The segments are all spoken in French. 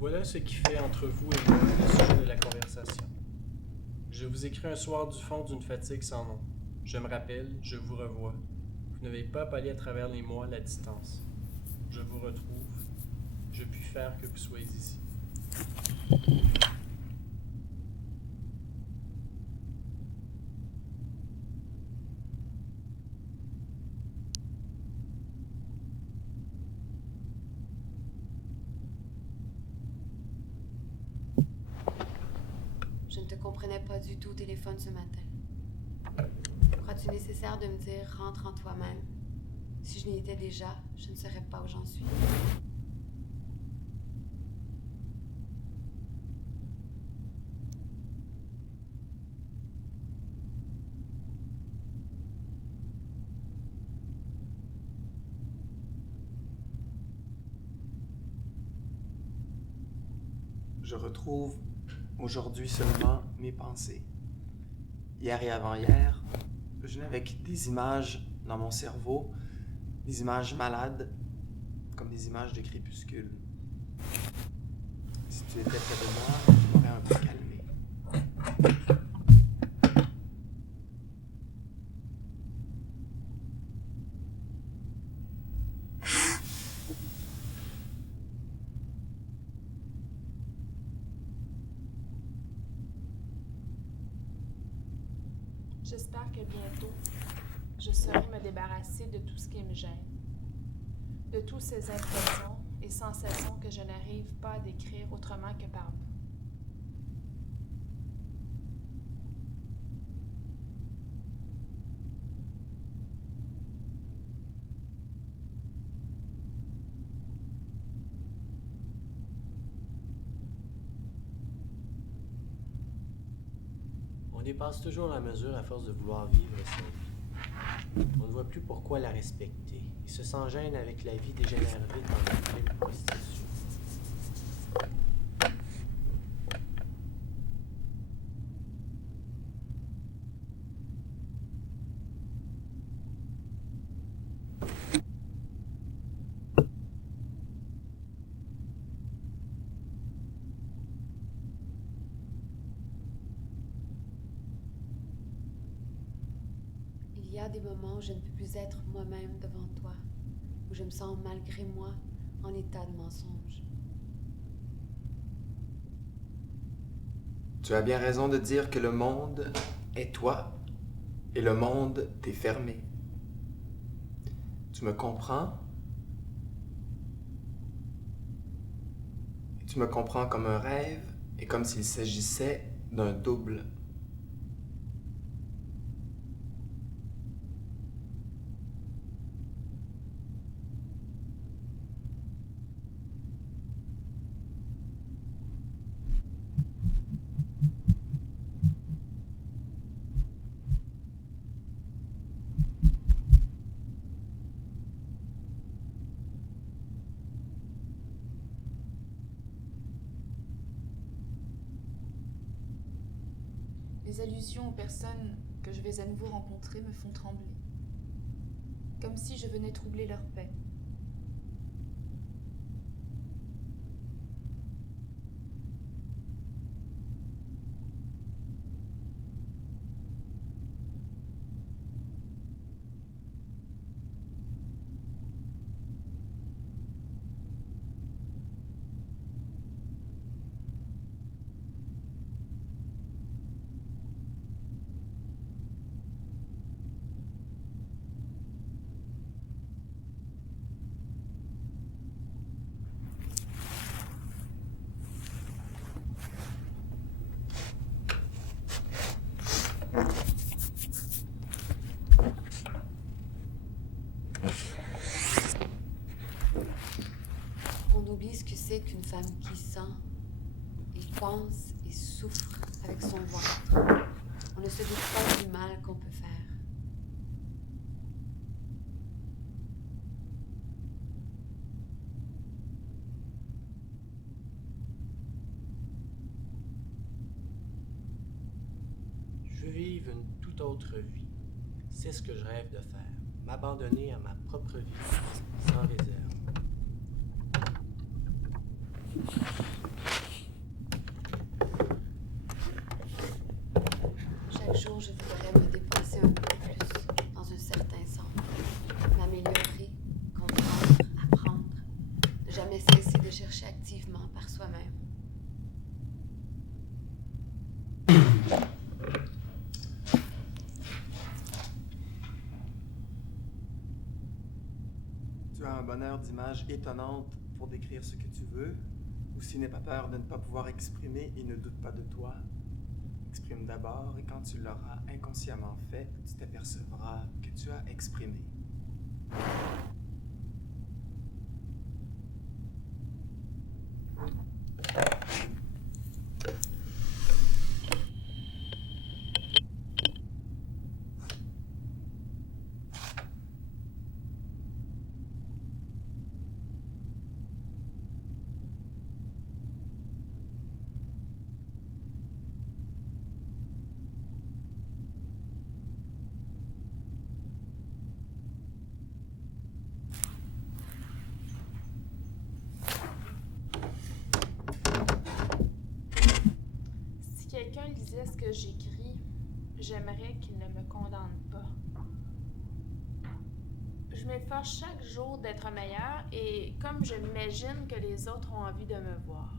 Voilà ce qui fait entre vous et moi le sujet de la conversation. Je vous écris un soir du fond d'une fatigue sans nom. Je me rappelle, je vous revois. Vous n'avez pas pallié à travers les mois la distance. Je vous retrouve. Je puis faire que vous soyez ici. Je ne te comprenais pas du tout au téléphone ce matin. Crois-tu nécessaire de me dire « rentre en toi-même » ? Si je n'y étais déjà, je ne saurais pas où j'en suis. Je retrouve aujourd'hui seulement mes pensées. Hier et avant-hier, je n'avais avec des images dans mon cerveau, des images malades, comme des images de crépuscule. Si tu étais près de moi, tu m'aurais un peu calmé. J'espère que bientôt, je saurai me débarrasser de tout ce qui me gêne, de toutes ces impressions et sensations que je n'arrive pas à décrire autrement que par mots. On dépasse toujours la mesure à force de vouloir vivre sa vie. On ne voit plus pourquoi la respecter et se sent gêne avec la vie dégénère vite en une pleine prostitution. Il y a des moments où je ne peux plus être moi-même devant toi, où je me sens malgré moi en état de mensonge. Tu as bien raison de dire que le monde est toi et le monde t'est fermé. Tu me comprends? Tu me comprends comme un rêve et comme s'il s'agissait d'un double. Les allusions aux personnes que je vais à nouveau rencontrer me font trembler, comme si je venais troubler leur paix. On oublie ce que c'est qu'une femme qui sent et pense et souffre avec son ventre. On ne se doute pas du mal qu'on peut faire. Je veux vivre une toute autre vie. C'est ce que je rêve de faire. M'abandonner à ma propre vie, sans réserve. par soi-même. Tu as un bonheur d'images étonnantes pour décrire ce que tu veux, ou si n'aie pas peur de ne pas pouvoir exprimer et ne doute pas de toi. Exprime d'abord et quand tu l'auras inconsciemment fait, tu t'apercevras que tu as exprimé. Si quelqu'un lisait ce que j'écris, j'aimerais qu'il ne me condamne pas. Je m'efforce chaque jour d'être meilleur et comme je m'imagine que les autres ont envie de me voir.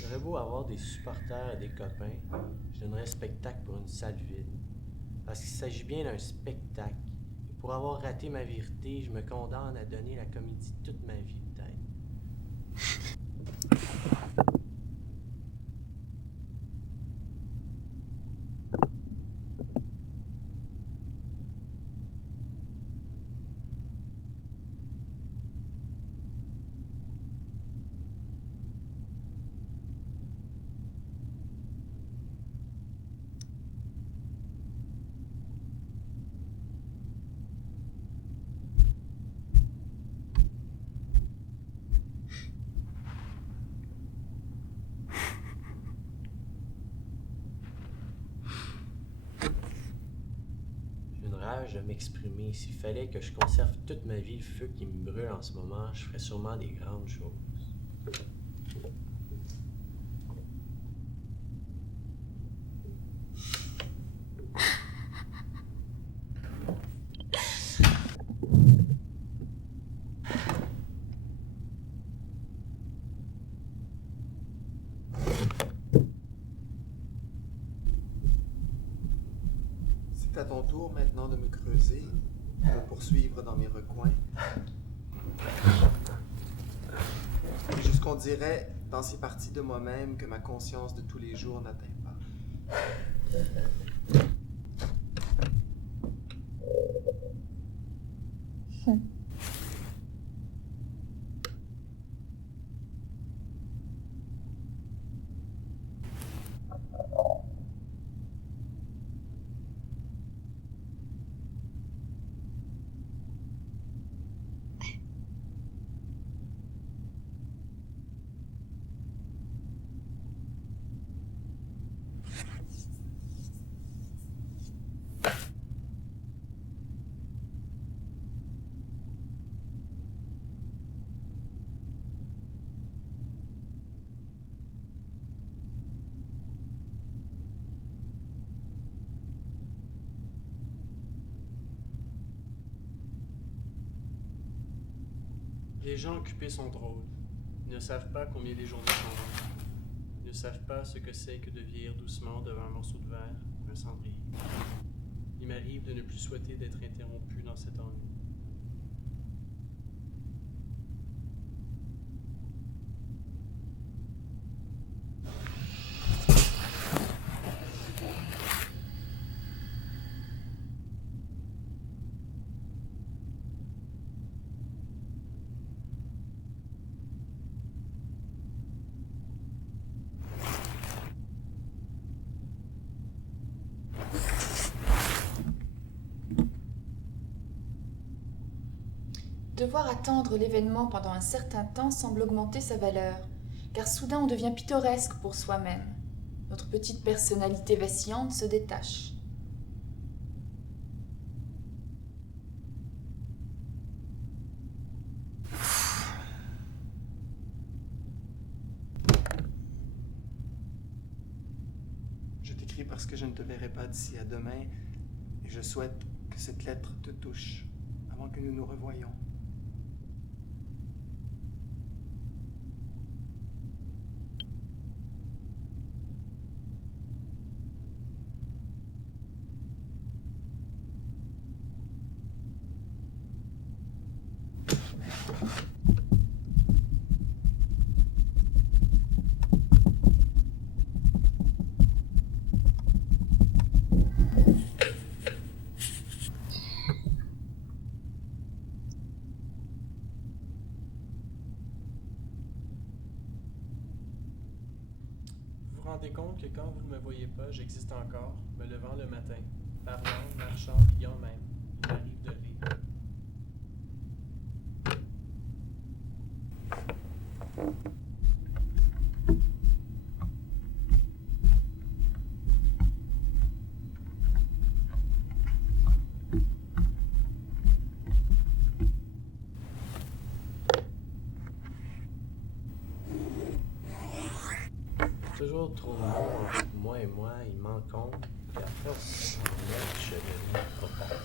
J'aurais beau avoir des supporters et des copains, je donnerais spectacle pour une salle vide. Parce qu'il s'agit bien d'un spectacle. Et pour avoir raté ma vérité, je me condamne à donner la comédie toute ma vie, peut-être. J'ai une rage de m'exprimer. S'il fallait que je conserve toute ma vie le feu qui me brûle en ce moment, je ferais sûrement des grandes choses. C'est à ton tour maintenant de me creuser, de me poursuivre dans mes recoins. Jusqu'on dirait, dans ces parties de moi-même que ma conscience de tous les jours n'atteint pas. Les gens occupés sont drôles. Ils ne savent pas combien les journées sont longues. Ils ne savent pas ce que c'est que de vieillir doucement devant un morceau de verre, un cendrier. Il m'arrive de ne plus souhaiter d'être interrompu dans cet ennui. Devoir attendre l'événement pendant un certain temps semble augmenter sa valeur, car soudain on devient pittoresque pour soi-même. Notre petite personnalité vacillante se détache. j'écris parce que je ne te verrai pas d'ici à demain et je souhaite que cette lettre te touche avant que nous nous revoyions. Vous vous rendez compte que quand vous ne me voyez pas, j'existe encore, me levant le matin, parlant, marchant, riant même. Il m'arrive de rire. Toujours trop long entre moi et moi, il m'encombre, et à force, je deviens opaque.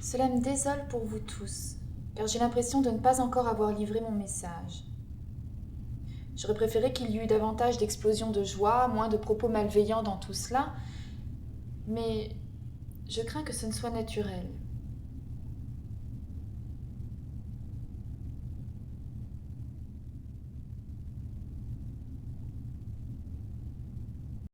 Cela me désole pour vous tous, car j'ai l'impression de ne pas encore avoir livré mon message. J'aurais préféré qu'il y eût davantage d'explosions de joie, moins de propos malveillants dans tout cela, mais je crains que ce ne soit naturel.